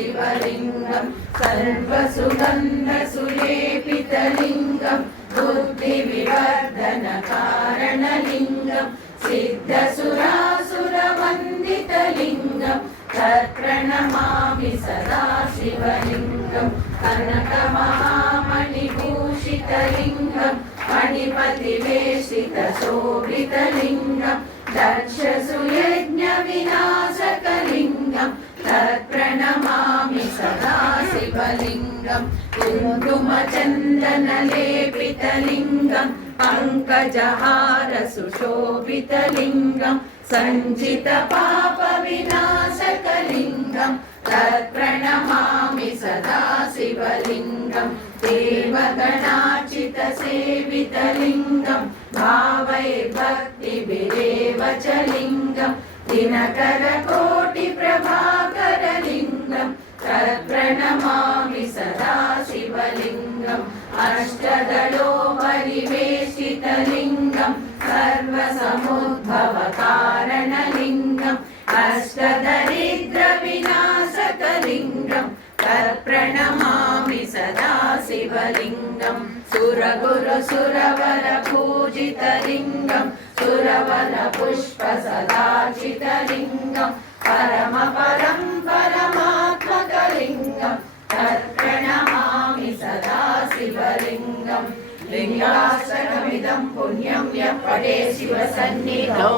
शिवलिङ्गं सर्वसुगन्धसुलेपितलिङ्गं बुद्धिविवर्धनकारणलिङ्गं सिद्धसुरासुरवन्दितलिङ्गं तत्प्रणमामि सदा शिवलिङ्गं कनकमहामणिभूषितलिङ्गं मणिपतिवेशितशोभितलिङ्गं दक्षसुयज्ञविनाशकलिङ्गं तत्प्रणमामि सदा शिवलिङ्गं कुङ्कुमचन्दनलेपितलिङ्गं पङ्कजहारसुशोभितलिङ्गं सञ्चितपापविनाशकलिङ्गं तत्प्रणमामि सदा शिवलिङ्गं देवगणार्चितसेवितलिङ्गं भावैर्भक्तिभिरेव च लिङ्गं दिनकरकोटिप्रभाकरलिङ्गं तत्प्रणमामि सदा शिवलिङ्गम् अष्टदलोपरिवेशितलिङ्गं सर्वसमुद्भवकारणलिङ्गम् अष्टदरिद्रविनाशकलिङ्गं तत्प्रणमामि सदा शिवलिङ्गं सुरगुरुसुरवरपूजितलिङ्गं सुरवरपुष्पसदाचितलिङ्गं परमपरं परमात्मकलिङ्गं तत्प्रणमामि सदा शिवलिङ्गं लिङ्गाष्टकमिदं पुण्यं यः पठेत् शिवसन्निधौ